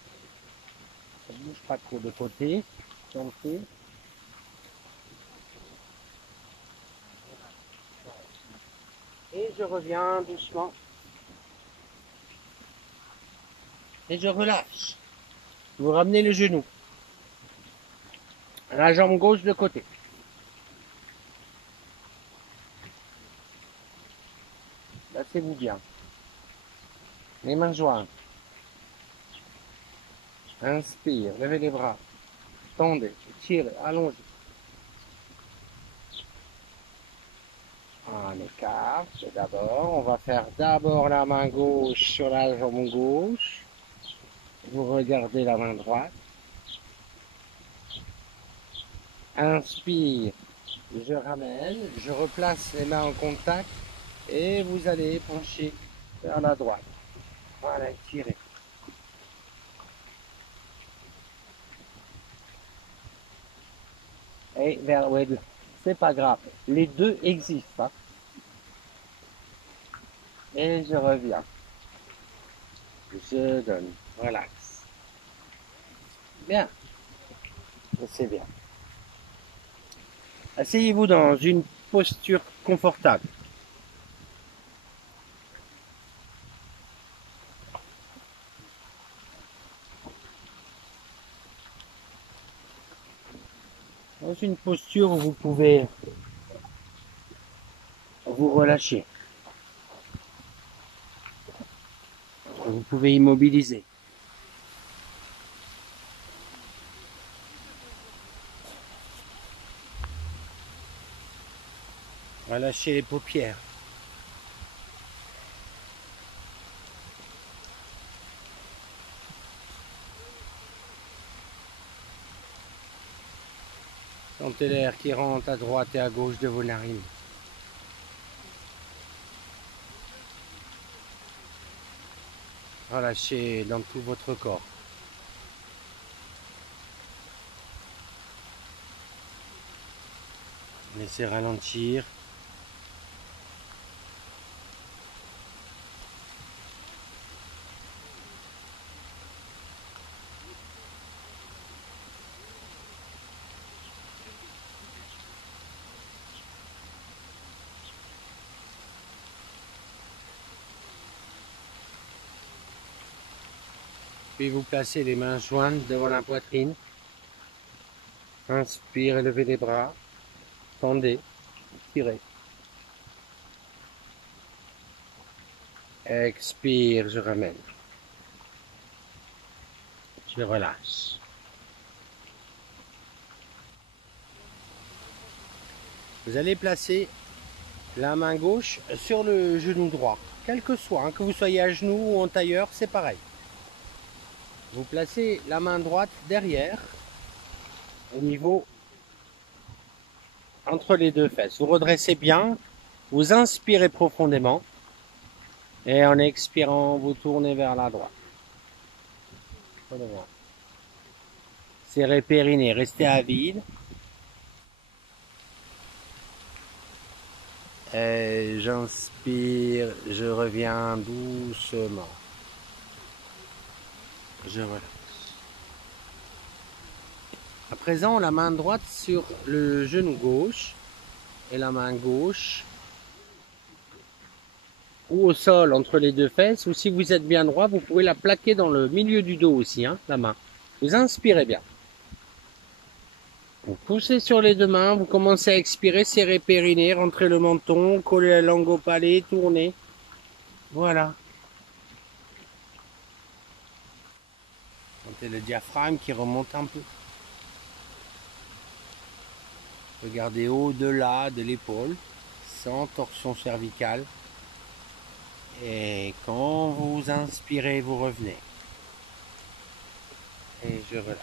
Ça ne bouge pas trop de côté. Sentez. Et je reviens doucement. Et je relâche. Vous ramenez le genou. La jambe gauche de côté. Placez-vous bien. Les mains jointes. Inspire, levez les bras. Tendez, tirez, allongez. On écarte d'abord. On va faire d'abord la main gauche sur la jambe gauche. Vous regardez la main droite. Inspire, je ramène, je replace les mains en contact et vous allez pencher vers la droite. Voilà, tirez. Et vers ouais, c'est pas grave. Les deux existent. Hein. Et je reviens. Je donne. Relax. Bien. C'est bien. Asseyez-vous dans une posture confortable. Dans une posture où vous pouvez vous relâcher. Vous pouvez immobiliser. Relâchez les paupières. Sentez l'air qui rentre à droite et à gauche de vos narines. Relâchez dans tout votre corps. Laissez ralentir. Puis vous placez les mains jointes devant la poitrine. Inspire, levez les bras. Tendez, tirez. Expire, je ramène. Je relâche. Vous allez placer la main gauche sur le genou droit. Quel que soit, que vous soyez à genoux ou en tailleur, c'est pareil. Vous placez la main droite derrière, au niveau entre les deux fesses. Vous redressez bien, vous inspirez profondément et en expirant, vous tournez vers la droite. Serrez périnée, restez à vide. Et j'inspire, je reviens doucement. Je relâche. À présent, la main droite sur le genou gauche et la main gauche ou au sol entre les deux fesses, ou si vous êtes bien droit, vous pouvez la plaquer dans le milieu du dos aussi, la main. Vous inspirez bien. Vous poussez sur les deux mains, vous commencez à expirer, serrez périnée, rentrez le menton, collez la langue au palais, tournez. Voilà. Sentez le diaphragme qui remonte un peu. Regardez au-delà de l'épaule, sans torsion cervicale. Et quand vous inspirez, vous revenez. Et je relâche.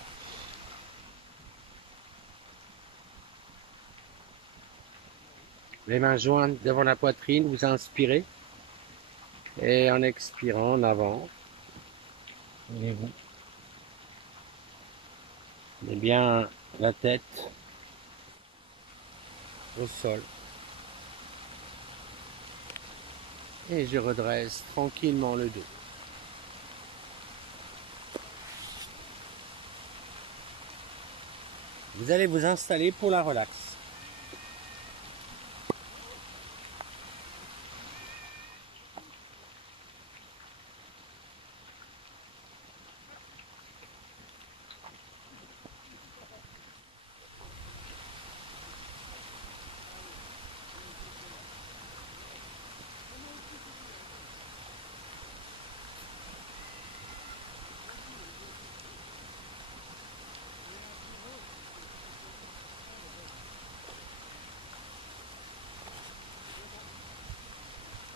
Les mains jointes devant la poitrine, vous inspirez. Et en expirant, en avant. Vous mettez bien la tête au sol. Et je redresse tranquillement le dos. Vous allez vous installer pour la relaxe.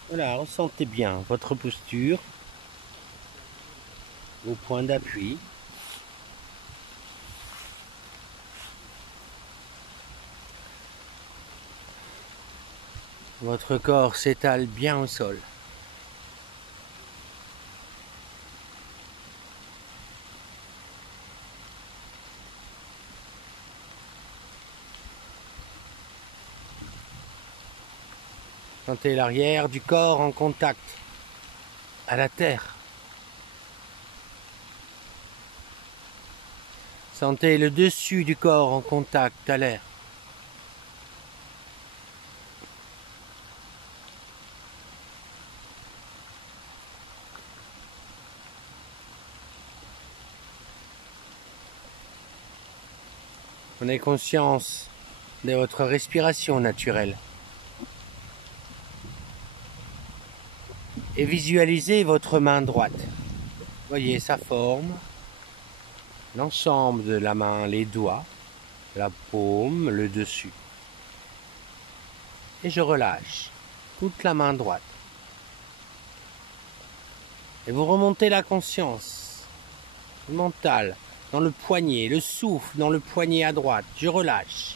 Voilà, ressentez bien votre posture, vos points d'appui. Votre corps s'étale bien au sol. Sentez l'arrière du corps en contact à la terre. Sentez le dessus du corps en contact à l'air. Prenez conscience de votre respiration naturelle. Et visualisez votre main droite. Voyez sa forme, l'ensemble de la main, les doigts, la paume, le dessus. Et je relâche toute la main droite. Et vous remontez la conscience mentale dans le poignet, le souffle dans le poignet à droite. Je relâche.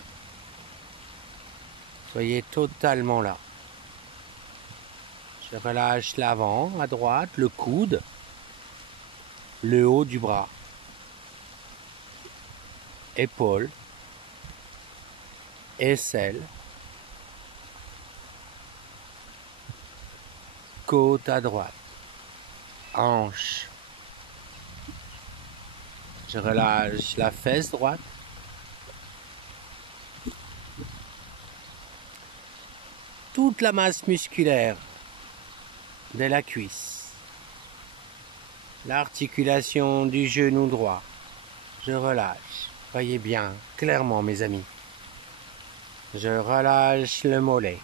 Soyez totalement là. Je relâche l'avant à droite, le coude, le haut du bras, épaule, aisselle, côte à droite, hanche. Je relâche la fesse droite, toute la masse musculaire de la cuisse, l'articulation du genou droit. Je relâche. Voyez bien clairement, mes amis. Je relâche le mollet,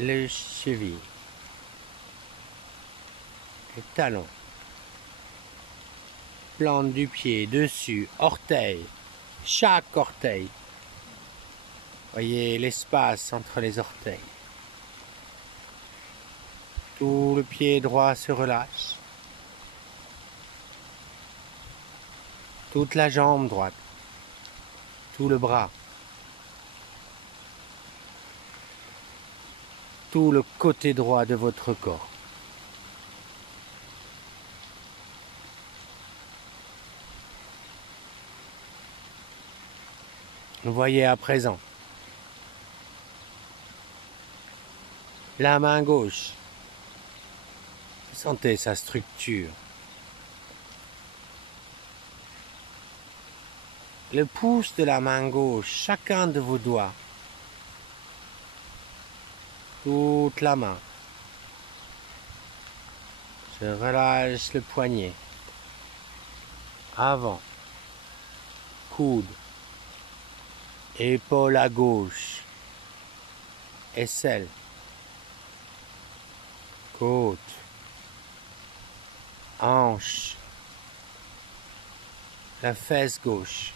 le cheville, le talon, plante du pied, dessus, orteil, chaque orteil. Voyez l'espace entre les orteils. Tout le pied droit se relâche. Toute la jambe droite. Tout le bras. Tout le côté droit de votre corps. Voyez à présent la main gauche. Sentez sa structure. Le pouce de la main gauche, chacun de vos doigts. Toute la main. Je relâche le poignet. Avant. Coude. Épaule à gauche. Aisselle. Côte. Hanche. La fesse gauche.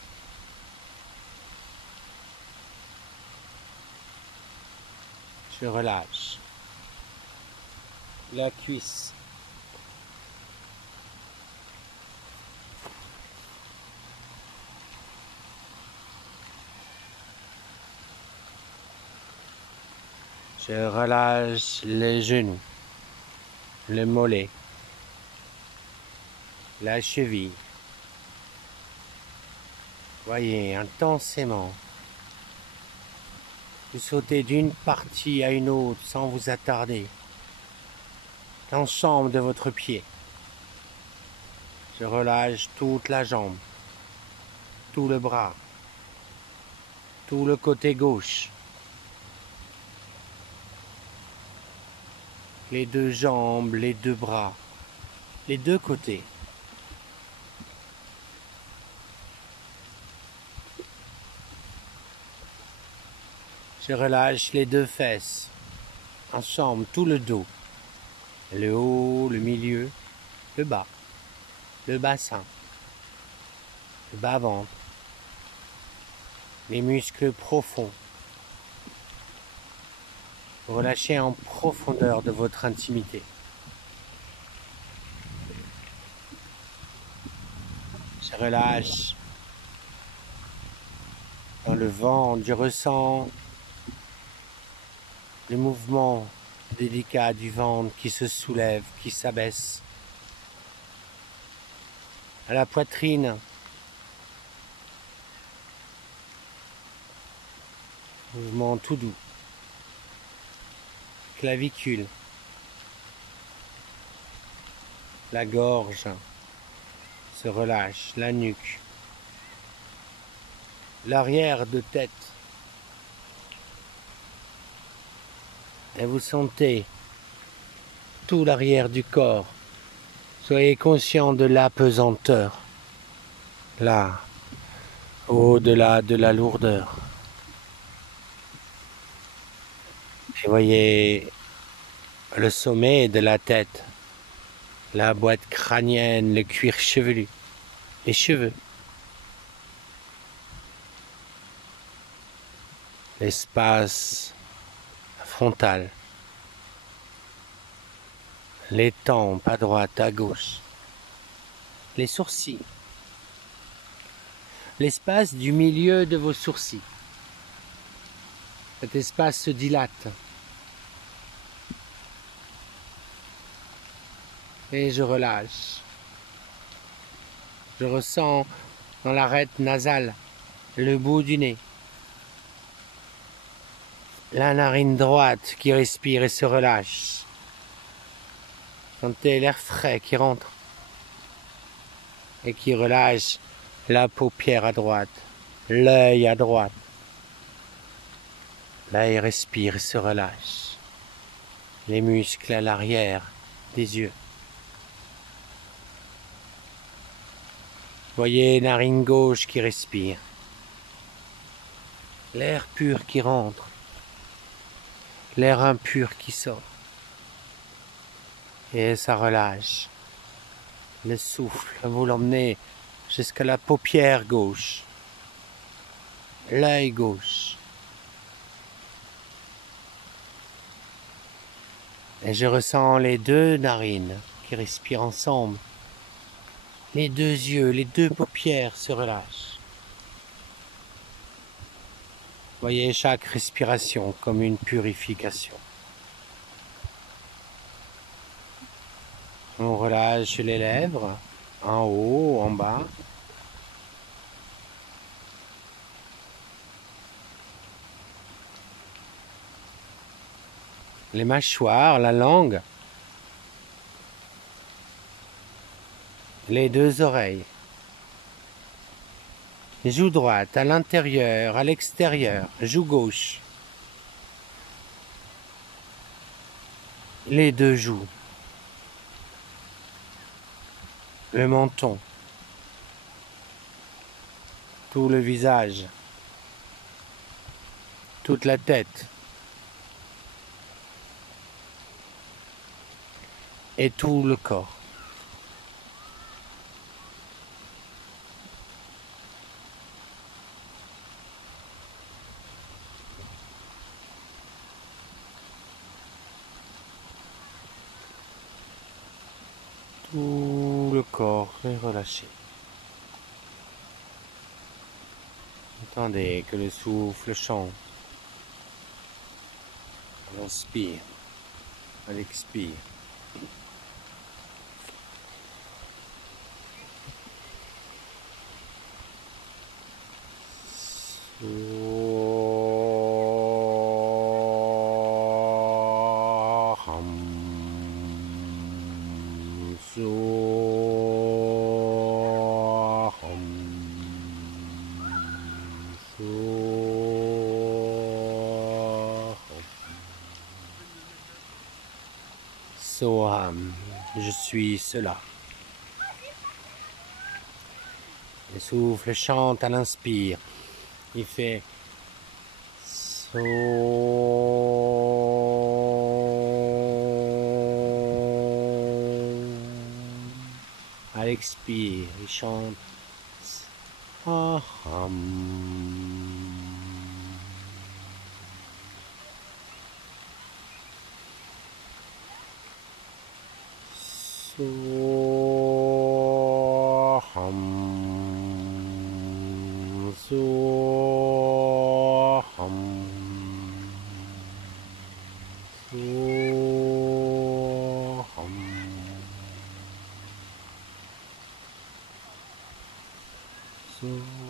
Je relâche. La cuisse. Je relâche les genoux, le mollet, la cheville. Voyez intensément. Vous sautez d'une partie à une autre sans vous attarder. L'ensemble de votre pied. Je relâche toute la jambe, tout le bras, tout le côté gauche. Les deux jambes, les deux bras, les deux côtés. Je relâche les deux fesses, ensemble, tout le dos, le haut, le milieu, le bas, le bassin, le bas-ventre, les muscles profonds. Relâchez en profondeur de votre intimité. Je relâche dans le ventre, je ressens le mouvement délicat du ventre qui se soulève, qui s'abaisse. À la poitrine, mouvement tout doux. Clavicule, la gorge se relâche, la nuque, l'arrière de tête. Et vous sentez tout l'arrière du corps. Soyez conscient de l'apesanteur. Là, au-delà de la lourdeur. Et voyez le sommet de la tête, la boîte crânienne, le cuir chevelu, les cheveux, l'espace frontal, les tempes à droite, à gauche, les sourcils, l'espace du milieu de vos sourcils. Cet espace se dilate. Et je relâche. Je ressens dans l'arête nasale le bout du nez. La narine droite qui respire et se relâche. Sentez l'air frais qui rentre et qui relâche la paupière à droite, l'œil à droite. L'œil respire et se relâche. Les muscles à l'arrière des yeux. Voyez narine gauche qui respire. L'air pur qui rentre. L'air impur qui sort. Et ça relâche. Le souffle, vous l'emmenez jusqu'à la paupière gauche. L'œil gauche. Et je ressens les deux narines qui respirent ensemble. Les deux yeux, les deux paupières se relâchent. Voyez chaque respiration comme une purification. On relâche les lèvres, en haut, en bas. Les mâchoires, la langue. Les deux oreilles. Joue droite, à l'intérieur, à l'extérieur, joue gauche. Les deux joues. Le menton. Tout le visage. Toute la tête. Et tout le corps. Tout le corps est relâché. Entendez que le souffle chante. On inspire, on expire. Soham, je suis cela. Le souffle chante à l'inspire. Il fait So. À l'expire, il chante Aham. Soham. Soham. Soham. Soham.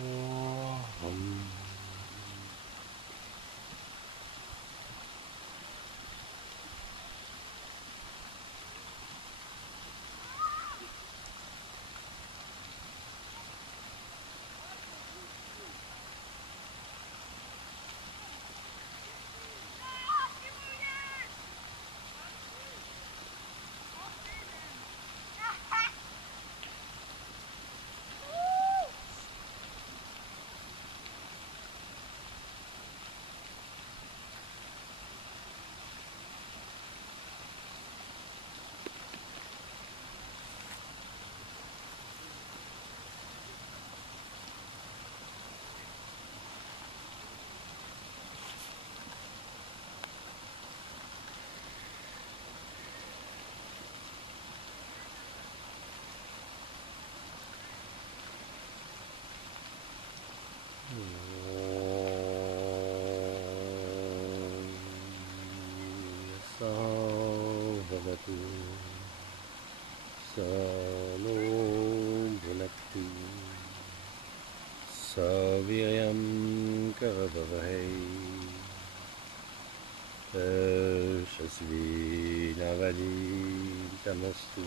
Sano Bhunaktu Saviryam Karavavai Shasvi Navali Tamastu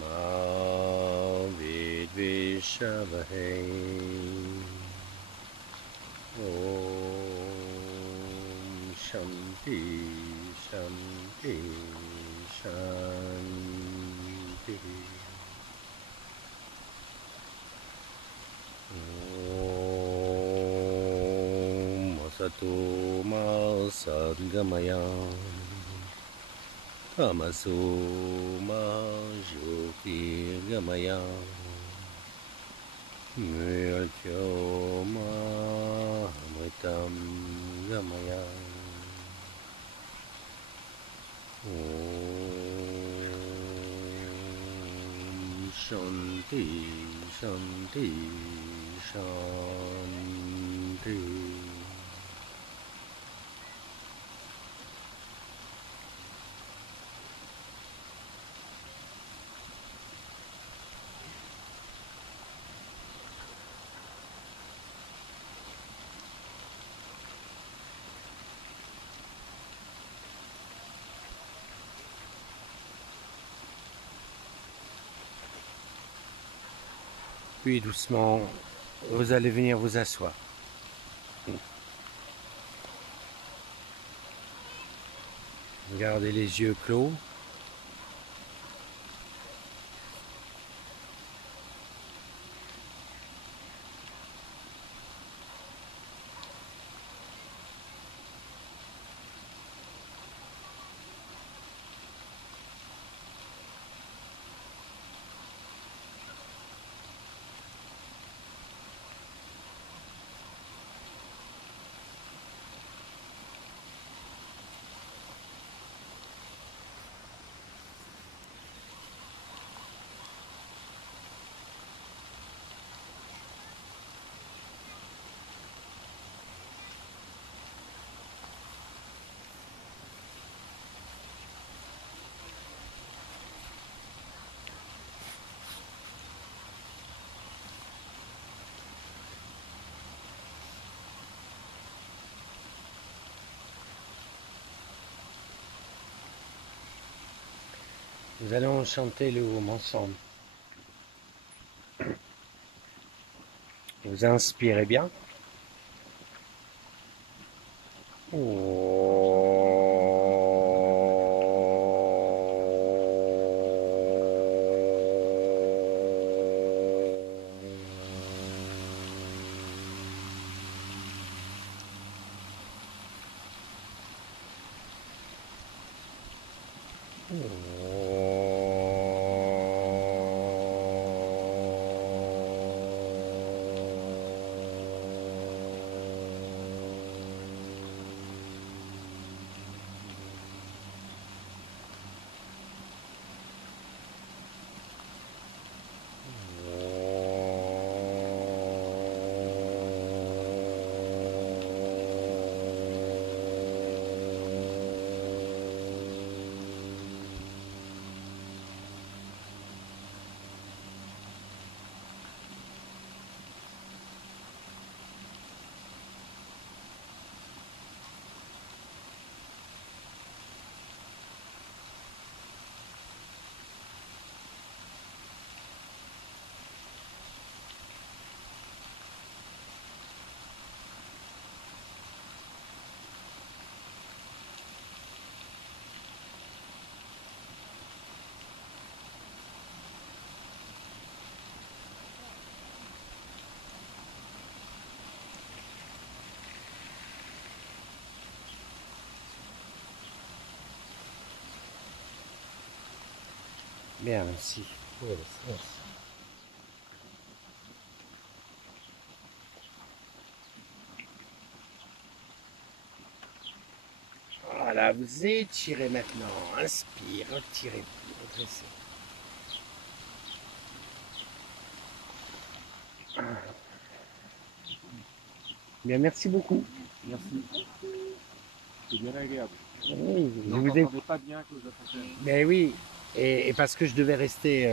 Ma Vidvishavahai Om Shanti Shanti Shanti Om Asato Ma Sadgamaya Tamaso Ma Jyotirgamaya Mrityoma Amritam Gamaya Om Shanti Shanti Shanti. Puis doucement, vous allez venir vous asseoir. Gardez les yeux clos. Nous allons chanter le Om ensemble. Vous inspirez bien. Bien, merci. Voilà, vous étirez maintenant. Inspire, retirez-vous, redressez. Bien, merci beaucoup. Merci. C'est bien agréable. Oui, je Donc, vous on ai... n'entendait pas bien que vous attendiez. Mais oui, Et parce que je devais rester